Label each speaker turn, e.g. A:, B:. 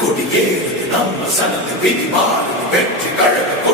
A: கொடியே நம்ம சனது விதி மாறு வெற்றி கழகம்.